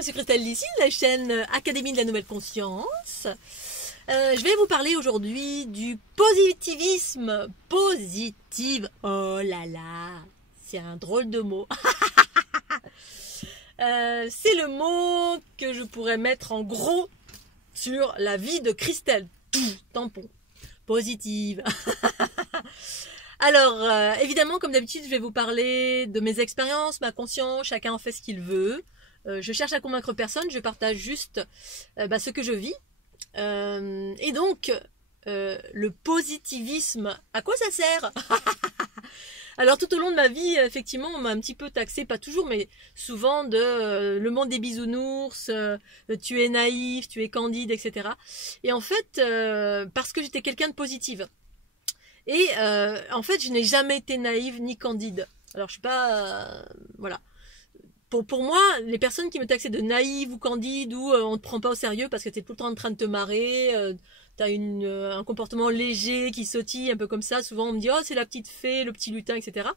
je suis Christelle Lissy, de la chaîne Académie de la Nouvelle Conscience. Je vais vous parler aujourd'hui du positivisme. Positive, oh là là, c'est un drôle de mot. C'est le mot que je pourrais mettre en gros sur la vie de Christelle. Tampon. Positive. Alors, évidemment, comme d'habitude, je vais vous parler de mes expériences, ma conscience, chacun en fait ce qu'il veut. Je cherche à convaincre personne, je partage juste ce que je vis. Et donc, le positivisme, à quoi ça sert? Alors tout au long de ma vie, effectivement, on m'a un petit peu taxé, pas toujours, mais souvent de le monde des bisounours, tu es naïf, tu es candide, etc. Et en fait, parce que j'étais quelqu'un de positive. Et en fait, je n'ai jamais été naïve ni candide. Alors je suis pas... voilà. Pour moi, les personnes qui me taxaient de naïve ou candide ou on te prend pas au sérieux parce que tu es tout le temps en train de te marrer, tu as un comportement léger qui sautille, un peu comme ça. Souvent, on me dit « Oh, c'est la petite fée, le petit lutin, etc. »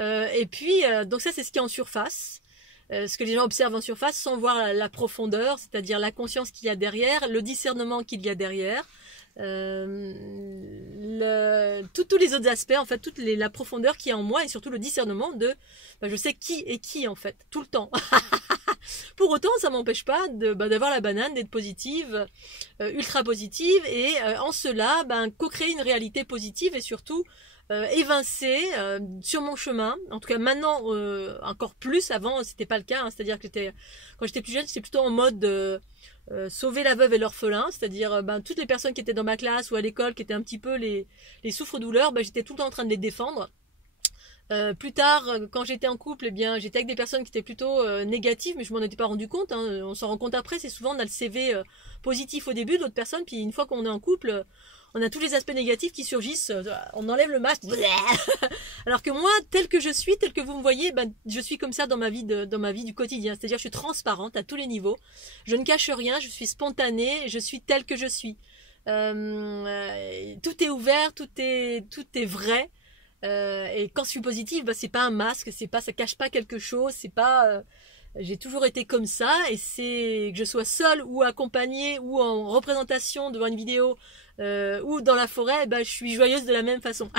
Et puis, donc ça, c'est ce qui est en surface. Ce que les gens observent en surface sans voir la profondeur, c'est-à-dire la conscience qu'il y a derrière, le discernement qu'il y a derrière. Tous les autres aspects, en fait, la profondeur qui est en moi et surtout le discernement de je sais qui est qui en fait, tout le temps. Pour autant, ça m'empêche pas d'avoir la banane, d'être positive, ultra positive et en cela, co-créer une réalité positive et surtout évincer sur mon chemin. En tout cas, maintenant, encore plus. Avant, c'était pas le cas. Hein, c'est-à-dire que quand j'étais plus jeune, j'étais plutôt en mode sauver la veuve et l'orphelin, c'est-à-dire toutes les personnes qui étaient dans ma classe ou à l'école, qui étaient un petit peu les souffre-douleurs, j'étais tout le temps en train de les défendre. Plus tard, quand j'étais en couple, j'étais avec des personnes qui étaient plutôt négatives, mais je m'en étais pas rendu compte. Hein, on s'en rend compte après. C'est souvent on a le CV positif au début de l'autre personne, puis une fois qu'on est en couple, on a tous les aspects négatifs qui surgissent. On enlève le masque. Alors que moi, tel que je suis, tel que vous me voyez, je suis comme ça dans ma vie du quotidien. C'est-à-dire, je suis transparente à tous les niveaux. Je ne cache rien. Je suis spontanée. Je suis telle que je suis. Tout est ouvert. Tout est vrai. Et quand je suis positive, c'est pas un masque, ça cache pas quelque chose, c'est pas, j'ai toujours été comme ça, et c'est que je sois seule ou accompagnée ou en représentation devant une vidéo ou dans la forêt, je suis joyeuse de la même façon.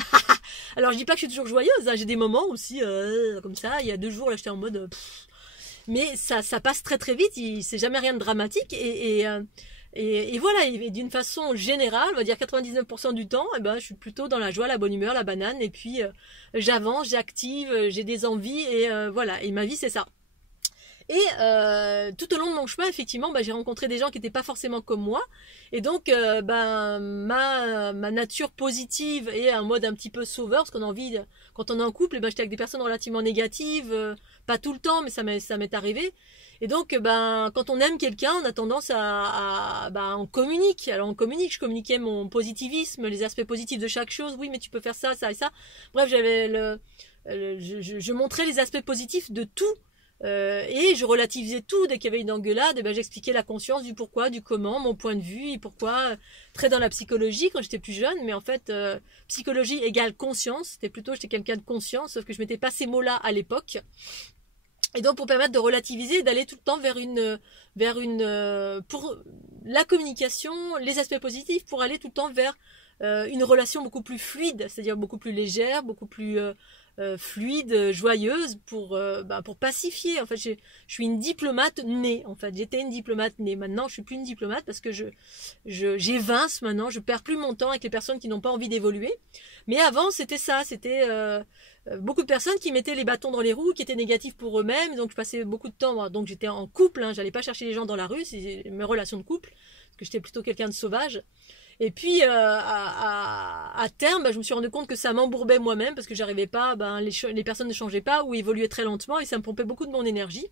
Alors je dis pas que je suis toujours joyeuse, hein, j'ai des moments aussi comme ça. Il y a 2 jours là, j'étais en mode, mais ça passe très très vite, c'est jamais rien de dramatique et voilà, et d'une façon générale, on va dire 99% du temps, je suis plutôt dans la joie, la bonne humeur, la banane, et puis j'avance, j'active, j'ai des envies, et voilà, et ma vie c'est ça. Et tout au long de mon chemin, effectivement, j'ai rencontré des gens qui n'étaient pas forcément comme moi, et donc ma nature positive et un mode un petit peu sauveur, parce qu'on a envie, quand on est en couple, j'étais avec des personnes relativement négatives, pas tout le temps, mais ça m'est arrivé. Et donc, quand on aime quelqu'un, on a tendance on communique. Alors, je communiquais mon positivisme, les aspects positifs de chaque chose. Oui, mais tu peux faire ça, ça et ça. Bref, je montrais les aspects positifs de tout. Et je relativisais tout. Dès qu'il y avait une engueulade, j'expliquais la conscience du pourquoi, du comment, mon point de vue, et pourquoi, très dans la psychologie quand j'étais plus jeune, mais en fait, psychologie égale conscience. J'étais quelqu'un de conscience, sauf que je mettais pas ces mots-là à l'époque. Et donc pour permettre de relativiser, d'aller tout le temps pour la communication, les aspects positifs, pour aller tout le temps vers une relation beaucoup plus fluide, c'est-à-dire beaucoup plus légère, beaucoup plus fluide, joyeuse, pour pacifier. En fait, je suis une diplomate née. En fait, j'étais une diplomate née. Maintenant, je suis plus une diplomate parce que j'évince maintenant. Je perds plus mon temps avec les personnes qui n'ont pas envie d'évoluer. Mais avant, c'était ça. C'était beaucoup de personnes qui mettaient les bâtons dans les roues, qui étaient négatives pour eux-mêmes. Donc, je passais beaucoup de temps. Donc, j'étais en couple. Hein, j'allais pas chercher les gens dans la rue. C'est mes relations de couple, parce que j'étais plutôt quelqu'un de sauvage. Et puis à terme, je me suis rendu compte que ça m'embourbait moi-même parce que j'arrivais pas, les personnes ne changeaient pas ou évoluaient très lentement et ça me pompait beaucoup de mon énergie.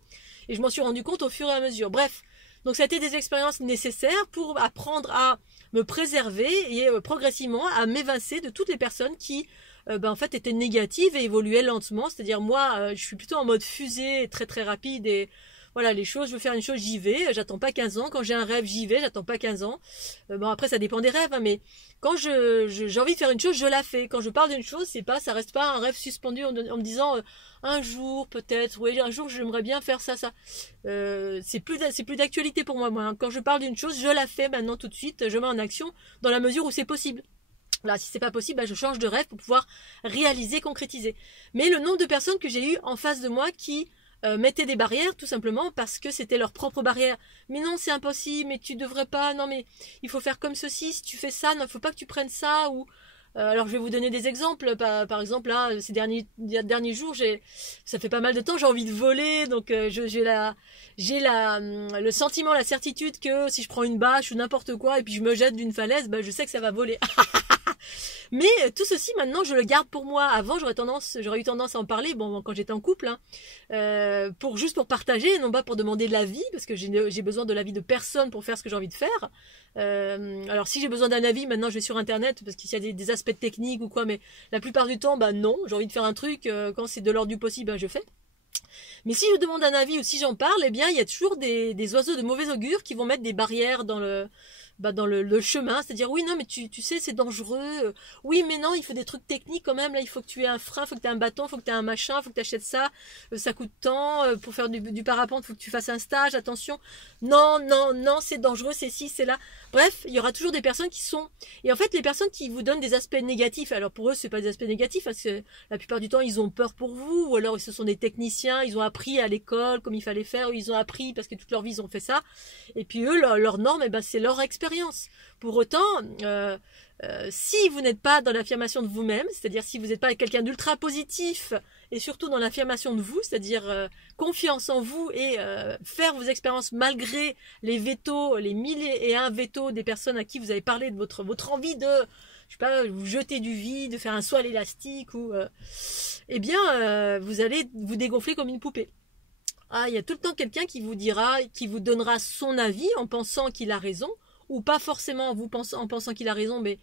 Et je m'en suis rendu compte au fur et à mesure. Bref, donc ça a été des expériences nécessaires pour apprendre à me préserver et progressivement à m'évincer de toutes les personnes qui en fait étaient négatives et évoluaient lentement. C'est-à-dire moi, je suis plutôt en mode fusée, très très rapide et voilà, les choses, je veux faire une chose, j'y vais, j'attends pas 15 ans. Quand j'ai un rêve, j'y vais, j'attends pas 15 ans. Bon, après, ça dépend des rêves, hein, mais quand j'ai envie de faire une chose, je la fais. Quand je parle d'une chose, c'est pas, ça reste pas un rêve suspendu en me disant, un jour, peut-être, oui, un jour, j'aimerais bien faire ça. C'est plus d'actualité pour moi, hein. Quand je parle d'une chose, je la fais maintenant tout de suite, je mets en action dans la mesure où c'est possible. Là, si c'est pas possible, bah, je change de rêve pour pouvoir réaliser, concrétiser. Mais le nombre de personnes que j'ai eu en face de moi qui mettaient des barrières, tout simplement parce que c'était leur propre barrière. Mais non, c'est impossible, mais tu devrais pas, non mais il faut faire comme ceci, si tu fais ça, non, il faut pas que tu prennes ça, ou alors je vais vous donner des exemples. Par exemple, là, ces derniers jours, ça fait pas mal de temps, j'ai envie de voler, donc j'ai le sentiment, la certitude que si je prends une bâche ou n'importe quoi et puis je me jette d'une falaise, bah, je sais que ça va voler. Mais tout ceci maintenant je le garde pour moi. Avant j'aurais eu tendance à en parler, bon, quand j'étais en couple, hein, juste pour partager, non pas pour demander de l'avis, parce que j'ai besoin de l'avis de personne pour faire ce que j'ai envie de faire. Alors si j'ai besoin d'un avis, maintenant je vais sur internet parce qu'il y a des aspects techniques ou quoi, mais la plupart du temps, bah non, j'ai envie de faire un truc, quand c'est de l'ordre du possible, bah, je fais. Mais si je demande un avis ou si j'en parle, eh bien il y a toujours des oiseaux de mauvais augure qui vont mettre des barrières dans le chemin, c'est-à-dire oui non mais tu sais c'est dangereux, oui mais non il faut des trucs techniques quand même, là il faut que tu aies un frein, il faut que tu aies un bâton, il faut que tu aies un machin, il faut que tu achètes ça, ça coûte tant, pour faire du parapente il faut que tu fasses un stage, attention, non c'est dangereux, c'est ci, c'est là, bref il y aura toujours des personnes qui sont, et en fait les personnes qui vous donnent des aspects négatifs, alors pour eux c'est pas des aspects négatifs parce que la plupart du temps ils ont peur pour vous, ou alors ce sont des techniciens, ils ont appris à l'école comme il fallait faire, ou ils ont appris parce que toute leur vie ils ont fait ça, et puis eux leur norme, eh ben, c'est leur expérience. Pour autant, si vous n'êtes pas dans l'affirmation de vous-même, c'est-à-dire si vous n'êtes pas quelqu'un d'ultra positif et surtout dans l'affirmation de vous, c'est-à-dire confiance en vous et faire vos expériences malgré les vétos, les 1001 vétos des personnes à qui vous avez parlé de votre envie de, je sais pas, vous jeter du vide, de faire un saut à l'élastique, ou eh bien vous allez vous dégonfler comme une poupée. Ah, il y a tout le temps quelqu'un qui vous donnera son avis en pensant qu'il a raison, ou pas forcément en pensant qu'il a raison, mais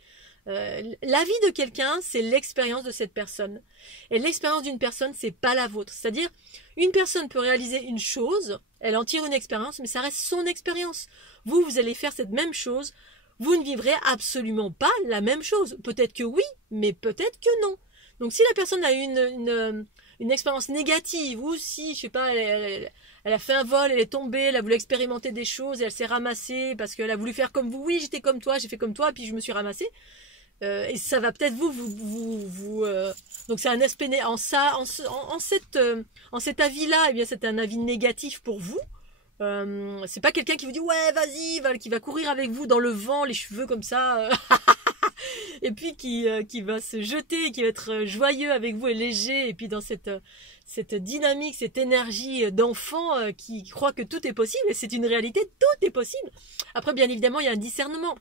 l'avis de quelqu'un, c'est l'expérience de cette personne. Et l'expérience d'une personne, c'est pas la vôtre. C'est-à-dire, une personne peut réaliser une chose, elle en tire une expérience, mais ça reste son expérience. Vous allez faire cette même chose, vous ne vivrez absolument pas la même chose. Peut-être que oui, mais peut-être que non. Donc si la personne a une expérience négative, ou si, je sais pas, elle a fait un vol, elle est tombée, elle a voulu expérimenter des choses, et elle s'est ramassée parce qu'elle a voulu faire comme vous. Oui, j'étais comme toi, j'ai fait comme toi, puis je me suis ramassée. Et ça va peut-être donc c'est un aspect en cet avis-là, eh bien c'est un avis négatif pour vous. C'est pas quelqu'un qui vous dit ouais vas-y, qui va courir avec vous dans le vent, les cheveux comme ça. Et puis qui va se jeter, qui va être joyeux avec vous et léger, et puis dans cette dynamique, cette énergie d'enfant qui croit que tout est possible, et c'est une réalité, tout est possible. Après, bien évidemment, il y a un discernement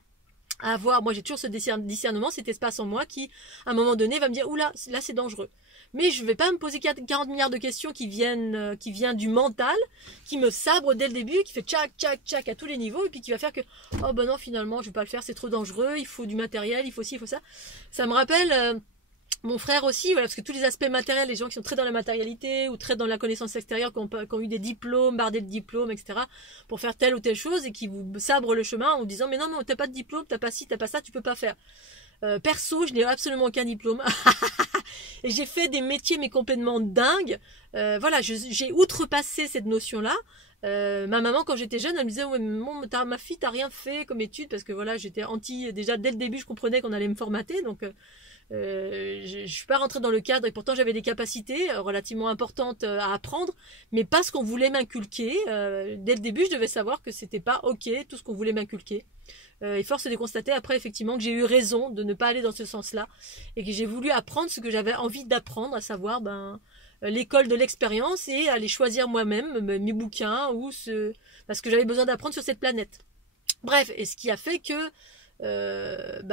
à avoir. Moi, j'ai toujours ce discernement, cet espace en moi qui, à un moment donné, va me dire, oula, là c'est dangereux. Mais je ne vais pas me poser 40 milliards de questions qui viennent du mental, qui me sabre dès le début, qui fait tchac, tchac, tchac à tous les niveaux, et puis qui va faire que, oh ben non, finalement, je vais pas le faire, c'est trop dangereux, il faut du matériel, il faut ci, il faut ça. Ça me rappelle mon frère aussi, voilà, parce que tous les aspects matériels, les gens qui sont très dans la matérialité ou très dans la connaissance extérieure, qui ont eu des diplômes, bardés de diplômes, etc., pour faire telle ou telle chose, et qui vous sabrent le chemin en vous disant, mais non, t'as pas de diplôme, t'as pas ci, t'as pas ça, tu peux pas faire. Perso, je n'ai absolument aucun diplôme. Et j'ai fait des métiers mais complètement dingues. Voilà, j'ai outrepassé cette notion-là. Ma maman, quand j'étais jeune, elle me disait ouais, ma fille, t'as rien fait comme étude, parce que voilà, j'étais déjà dès le début, je comprenais qu'on allait me formater, donc je suis pas rentrée dans le cadre, et pourtant j'avais des capacités relativement importantes à apprendre, mais pas ce qu'on voulait m'inculquer. Dès le début, je devais savoir que c'était pas ok tout ce qu'on voulait m'inculquer. Et force est de constater après effectivement que j'ai eu raison de ne pas aller dans ce sens-là, et que j'ai voulu apprendre ce que j'avais envie d'apprendre, à savoir l'école de l'expérience, et aller choisir moi-même mes bouquins ou ce que j'avais besoin d'apprendre sur cette planète. Bref, et ce qui a fait que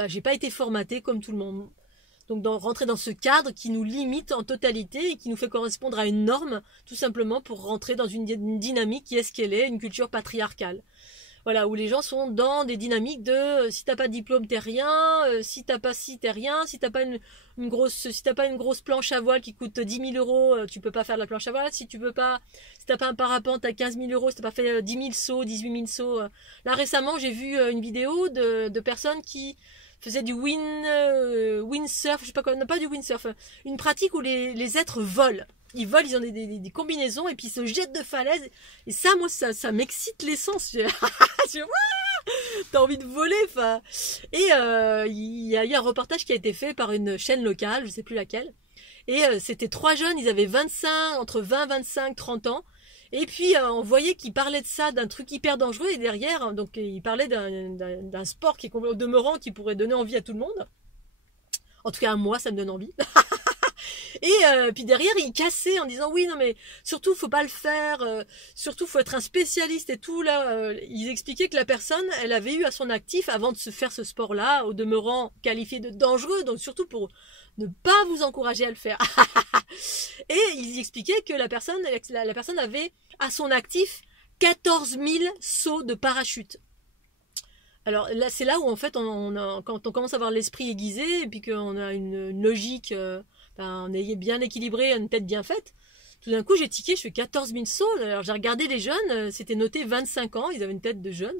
j'ai pas été formatée comme tout le monde. Donc rentrer dans ce cadre qui nous limite en totalité et qui nous fait correspondre à une norme, tout simplement pour rentrer dans une dynamique qui est ce qu'elle est, une culture patriarcale. Voilà, où les gens sont dans des dynamiques de si t'as pas de diplôme, t'es rien, si t'as pas ci, t'es rien, si t'as pas si t'as pas une grosse planche à voile qui coûte 10 000 euros, tu peux pas faire de la planche à voile, si t'as pas un parapente, t'as 15 000 euros, si t'as pas fait 10 000 sauts, 18 000 sauts. Là, récemment, j'ai vu une vidéo de personnes qui faisaient du windsurf, je sais pas quoi, non pas du windsurf, une pratique où les êtres volent. Ils volent, ils ont des combinaisons et puis ils se jettent de falaise. Et ça, moi, ça m'excite l'essence. T'as envie de voler, enfin. Et il y a eu un reportage qui a été fait par une chaîne locale, je sais plus laquelle. Et c'était 3 jeunes, ils avaient entre 20, 25, 30 ans. Et puis on voyait qu'ils parlaient de ça, d'un truc hyper dangereux. Et derrière, donc ils parlaient d'un sport qui est au demeurant, qui pourrait donner envie à tout le monde. En tout cas, à moi, ça me donne envie. Et puis derrière, ils cassaient en disant oui, non mais surtout faut pas le faire, surtout faut être un spécialiste et tout. Là, ils expliquaient que la personne, elle avait eu à son actif avant de se faire ce sport-là, au demeurant qualifié de dangereux, donc surtout pour ne pas vous encourager à le faire. Et ils expliquaient que la personne avait à son actif 14 000 sauts de parachute. Alors là, c'est là où en fait, quand on commence à avoir l'esprit aiguisé et puis qu'on a une logique, on est bien équilibré, une tête bien faite. Tout d'un coup, j'ai tiqué, je fais 14 000 sauts. Alors j'ai regardé les jeunes, c'était noté 25 ans, ils avaient une tête de jeunes.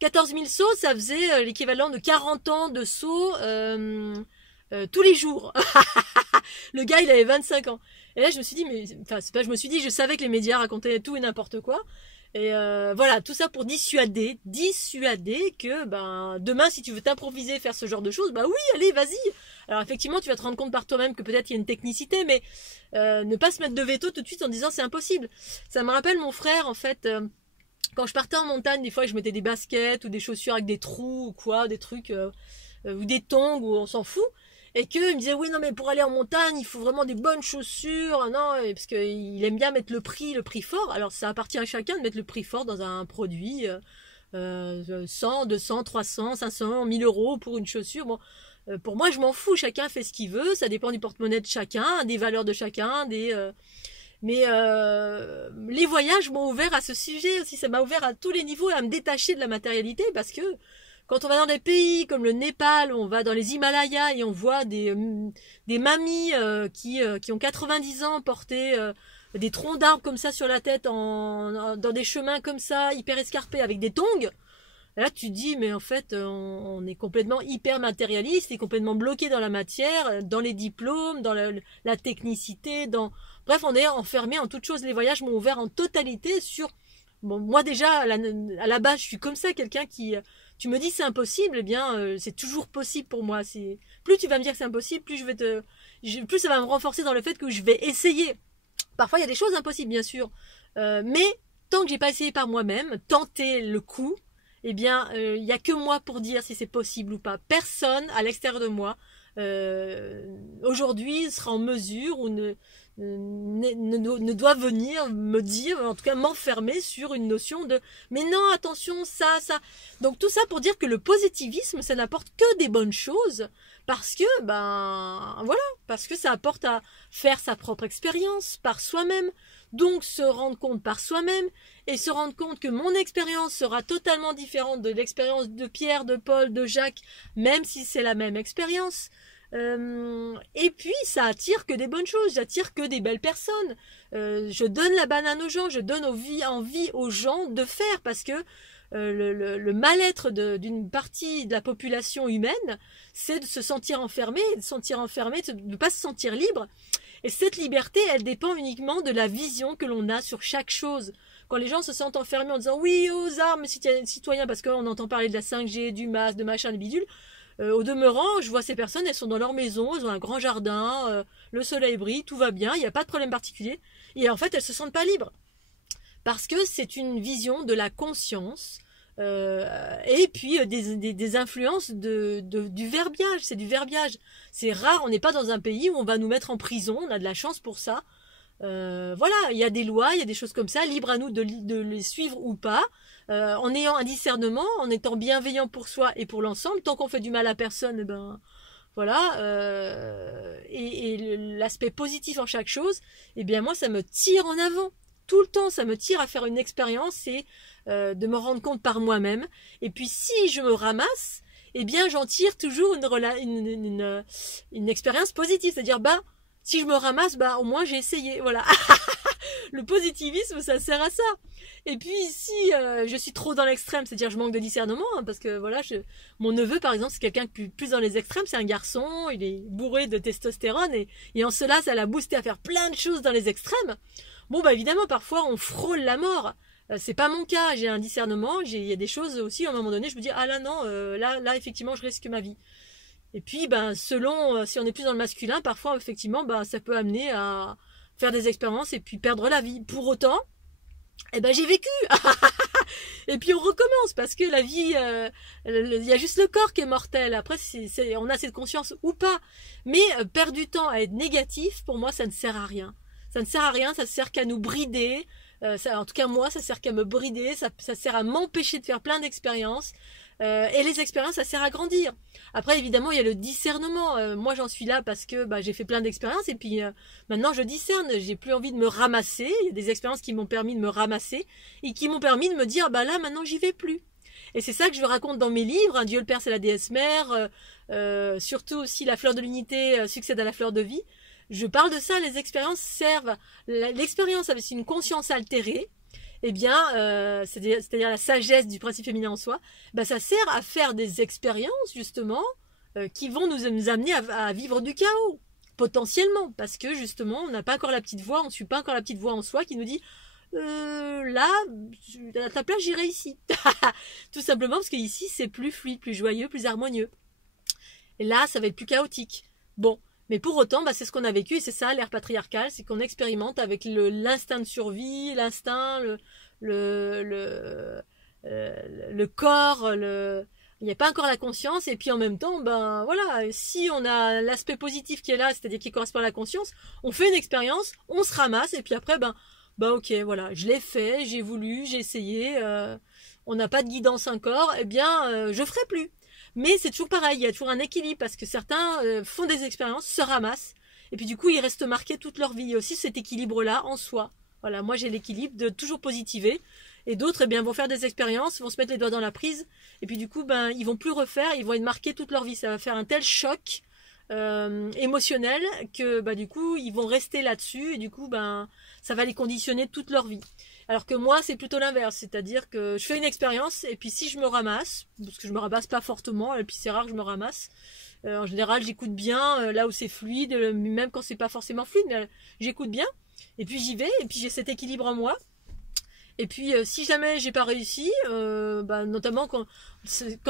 14 000 sauts, ça faisait l'équivalent de 40 ans de sauts tous les jours. Le gars, il avait 25 ans. Et là, je me suis dit, je savais que les médias racontaient tout et n'importe quoi. Et voilà, tout ça pour dissuader que demain, si tu veux t'improviser, faire ce genre de choses, oui, allez, vas-y. Alors effectivement, tu vas te rendre compte par toi-même que peut-être il y a une technicité, mais ne pas se mettre de veto tout de suite en disant c'est impossible. Ça me rappelle mon frère, en fait, quand je partais en montagne, des fois, je mettais des baskets ou des chaussures avec des trous ou quoi, des trucs, ou des tongs, ou on s'en fout. Et qu'il me disait, oui, non, mais pour aller en montagne, il faut vraiment des bonnes chaussures. Non, parce qu'il aime bien mettre le prix fort. Alors, ça appartient à chacun de mettre le prix fort dans un produit. 100, 200, 300, 500, 1000 euros pour une chaussure. Bon, pour moi, je m'en fous. Chacun fait ce qu'il veut. Ça dépend du porte-monnaie de chacun, des valeurs de chacun, mais les voyages m'ont ouvert à ce sujet aussi. Ça m'a ouvert à tous les niveaux et à me détacher de la matérialité parce que quand on va dans des pays comme le Népal, on va dans les Himalayas et on voit des mamies qui ont 90 ans porter des troncs d'arbres comme ça sur la tête dans des chemins comme ça, hyper escarpés avec des tongs. Et là, tu te dis, mais en fait, on est complètement hyper matérialiste et complètement bloqué dans la matière, dans les diplômes, dans la technicité, bref, on est enfermé en toute chose. Les voyages m'ont ouvert en totalité sur... Bon, moi déjà, à la base, je suis comme ça, quelqu'un qui... Tu me dis c'est impossible, eh bien c'est toujours possible pour moi. Plus tu vas me dire que c'est impossible, plus plus ça va me renforcer dans le fait que je vais essayer. Parfois il y a des choses impossibles bien sûr, mais tant que j'ai pas essayé par moi-même, tenter le coup, eh bien il y a que moi pour dire si c'est possible ou pas. Personne à l'extérieur de moi aujourd'hui sera en mesure ou ne doit venir me dire, en tout cas m'enfermer sur une notion de mais non, attention, ça. Donc tout ça pour dire que le positivisme, ça n'apporte que des bonnes choses parce que, parce que ça apporte à faire sa propre expérience par soi-même, donc se rendre compte par soi-même et se rendre compte que mon expérience sera totalement différente de l'expérience de Pierre, de Paul, de Jacques, même si c'est la même expérience. Et puis ça attire que des bonnes choses, j'attire que des belles personnes. Je donne la banane aux gens, je donne envie aux gens de faire parce que le mal-être d'une partie de la population humaine, c'est de se sentir enfermé, de ne pas se sentir libre. Et cette liberté, elle dépend uniquement de la vision que l'on a sur chaque chose. Quand les gens se sentent enfermés en disant oui aux armes citoyens, parce qu'on entend parler de la 5G, du masque, de machin, de bidule. Au demeurant, je vois ces personnes, elles sont dans leur maison, elles ont un grand jardin, le soleil brille, tout va bien, il n'y a pas de problème particulier. Et en fait, elles se sentent pas libres. Parce que c'est une vision de la conscience, et puis des influences du verbiage. C'est du verbiage. C'est rare, on n'est pas dans un pays où on va nous mettre en prison, on a de la chance pour ça. Voilà, il y a des lois, il y a des choses comme ça, libre à nous de les suivre ou pas. En ayant un discernement, en étant bienveillant pour soi et pour l'ensemble, tant qu'on fait du mal à personne, voilà, et l'aspect positif en chaque chose, eh bien moi ça me tire en avant. tout le temps, ça me tire à faire une expérience et de me rendre compte par moi-même. Et puis si je me ramasse, eh bien j'en tire toujours une expérience positive. C'est-à-dire, bah, si je me ramasse, bah au moins j'ai essayé. Voilà. Le positivisme, ça sert à ça. Et puis si je suis trop dans l'extrême, c'est-à-dire je manque de discernement, hein, parce que voilà, mon neveu par exemple, c'est quelqu'un qui est plus dans les extrêmes, c'est un garçon, il est bourré de testostérone et en cela, ça l'a boosté à faire plein de choses dans les extrêmes. Bon bah évidemment, parfois on frôle la mort. C'est pas mon cas, j'ai un discernement, il y a des choses aussi, à un moment donné, je me dis ah là non, là effectivement je risque ma vie. Et puis ben selon si on est plus dans le masculin, parfois effectivement ben ça peut amener à faire des expériences et puis perdre la vie. Pour autant, eh ben j'ai vécu. Et puis on recommence parce que la vie, il y a juste le corps qui est mortel. Après, on a cette conscience ou pas. Mais perdre du temps à être négatif, pour moi, ça ne sert à rien. Ça ne sert à rien, ça sert qu'à nous brider. En tout cas, moi, ça sert qu'à me brider. Ça sert à m'empêcher de faire plein d'expériences. Et les expériences, ça sert à grandir. Après, évidemment, il y a le discernement. Moi, j'en suis là parce que bah, j'ai fait plein d'expériences et puis maintenant, je discerne. J'ai plus envie de me ramasser. Il y a des expériences qui m'ont permis de me ramasser et qui m'ont permis de me dire, bah là, maintenant, j'y vais plus. Et c'est ça que je raconte dans mes livres. Dieu le Père, c'est la déesse mère. Surtout aussi la fleur de l'unité succède à la fleur de vie. Je parle de ça. Les expériences servent. L'expérience avec une conscience altérée. Eh bien, c'est-à-dire la sagesse du principe féminin en soi, bah, ça sert à faire des expériences, justement, qui vont nous amener à vivre du chaos, potentiellement, parce que, justement, on n'a pas encore la petite voix, on ne suit pas encore la petite voix en soi qui nous dit là, à ta place, j'irai ici. Tout simplement parce qu'ici, c'est plus fluide, plus joyeux, plus harmonieux. Et là, ça va être plus chaotique. Bon. Mais pour autant, bah, c'est ce qu'on a vécu et c'est ça l'ère patriarcale, c'est qu'on expérimente avec l'instinct de survie, l'instinct, le corps, il n'y a pas encore la conscience et puis en même temps, ben voilà, si on a l'aspect positif qui est là, c'est-à-dire qui correspond à la conscience, on fait une expérience, on se ramasse et puis après, ben ok, voilà, je l'ai fait, j'ai voulu, j'ai essayé, on n'a pas de guidance encore, eh bien, je ferai plus. Mais c'est toujours pareil, il y a toujours un équilibre parce que certains font des expériences, se ramassent et puis du coup ils restent marqués toute leur vie. Il y a aussi cet équilibre-là en soi. Voilà, moi j'ai l'équilibre de toujours positiver et d'autres eh bien vont faire des expériences, vont se mettre les doigts dans la prise et puis du coup ben ils vont plus refaire, ils vont être marqués toute leur vie. Ça va faire un tel choc émotionnel que bah du coup ils vont rester là-dessus et du coup ben ça va les conditionner toute leur vie. Alors que moi, c'est plutôt l'inverse, c'est-à-dire que je fais une expérience et puis si je me ramasse, parce que je me ramasse pas fortement, et puis c'est rare que je me ramasse, en général j'écoute bien là où c'est fluide, même quand c'est pas forcément fluide, mais j'écoute bien, et puis j'y vais, et puis j'ai cet équilibre en moi, et puis si jamais j'ai pas réussi, bah, notamment quand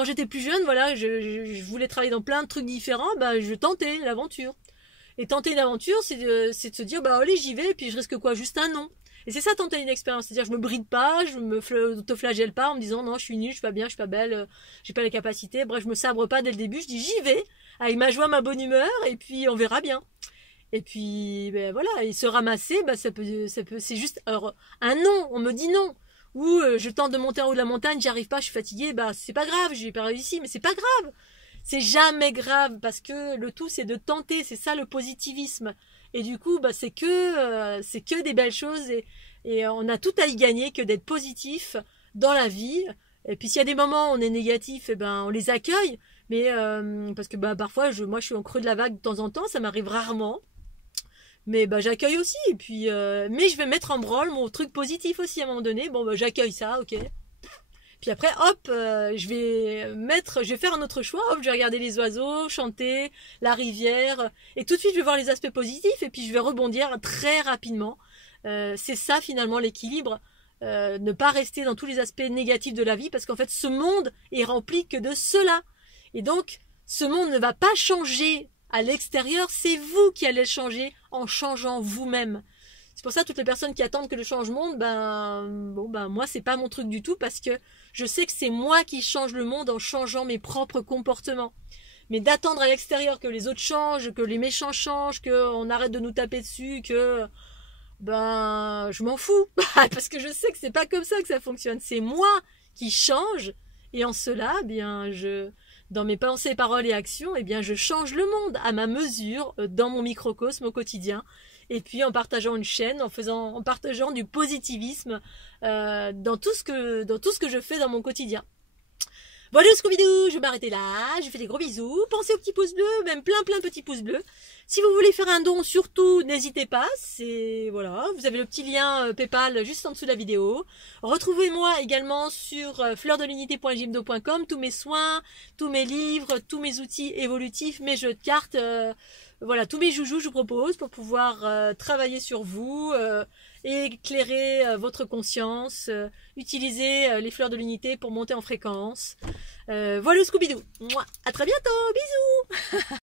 j'étais plus jeune, voilà, je voulais travailler dans plein de trucs différents, bah, je tentais l'aventure. Et tenter une aventure, c'est de se dire, bah allez j'y vais, et puis je risque quoi, juste un non. Et c'est ça tenter une expérience, c'est-à-dire je me bride pas, je me autoflagelle pas en me disant non je suis nulle, je suis pas bien, je suis pas belle, j'ai pas les capacités, bref je me sabre pas dès le début, je dis j'y vais, avec ma joie, ma bonne humeur, et puis on verra bien. Et puis ben voilà, et se ramasser, bah ça peut, c'est juste alors, un non, on me dit non, ou je tente de monter en haut de la montagne, j'y arrive pas, je suis fatiguée, bah c'est pas grave, j'ai pas réussi, mais c'est pas grave, c'est jamais grave parce que le tout c'est de tenter, c'est ça le positivisme. Et du coup, bah, c'est que des belles choses et on a tout à y gagner que d'être positif dans la vie. Et puis s'il y a des moments où on est négatif, eh ben on les accueille. Mais parce que bah parfois, moi je suis en creux de la vague de temps en temps, ça m'arrive rarement. Mais bah j'accueille aussi. Et puis mais je vais mettre en branle mon truc positif aussi à un moment donné. Bon bah j'accueille ça, ok. Puis après, hop, je vais faire un autre choix. Hop, je vais regarder les oiseaux, chanter, la rivière. Et tout de suite, je vais voir les aspects positifs et puis je vais rebondir très rapidement. C'est ça finalement l'équilibre. Ne pas rester dans tous les aspects négatifs de la vie parce qu'en fait, ce monde est rempli que de cela. Et donc, ce monde ne va pas changer à l'extérieur. C'est vous qui allez le changer en changeant vous-même. C'est pour ça toutes les personnes qui attendent que le changement, moi c'est pas mon truc du tout parce que je sais que c'est moi qui change le monde en changeant mes propres comportements. Mais d'attendre à l'extérieur que les autres changent, que les méchants changent, qu'on arrête de nous taper dessus, que je m'en fous parce que je sais que c'est pas comme ça que ça fonctionne. C'est moi qui change et en cela, dans mes pensées, paroles et actions, je change le monde à ma mesure dans mon microcosme au quotidien. et puis en partageant une chaîne, en partageant du positivisme dans tout ce que je fais dans mon quotidien. Voilà Scooby-Doo, je vais m'arrêter là, je vous fais des gros bisous, pensez aux petits pouces bleus, même plein de petits pouces bleus. Si vous voulez faire un don, surtout, n'hésitez pas, voilà, vous avez le petit lien PayPal juste en dessous de la vidéo. Retrouvez-moi également sur fleurdelunité.gymdo.com, tous mes soins, tous mes livres, tous mes outils évolutifs, mes jeux de cartes, voilà, tous mes joujoux je vous propose pour pouvoir travailler sur vous, éclairer votre conscience, utiliser les fleurs de l'unité pour monter en fréquence. Voilà Scooby-Doo. À très bientôt, bisous.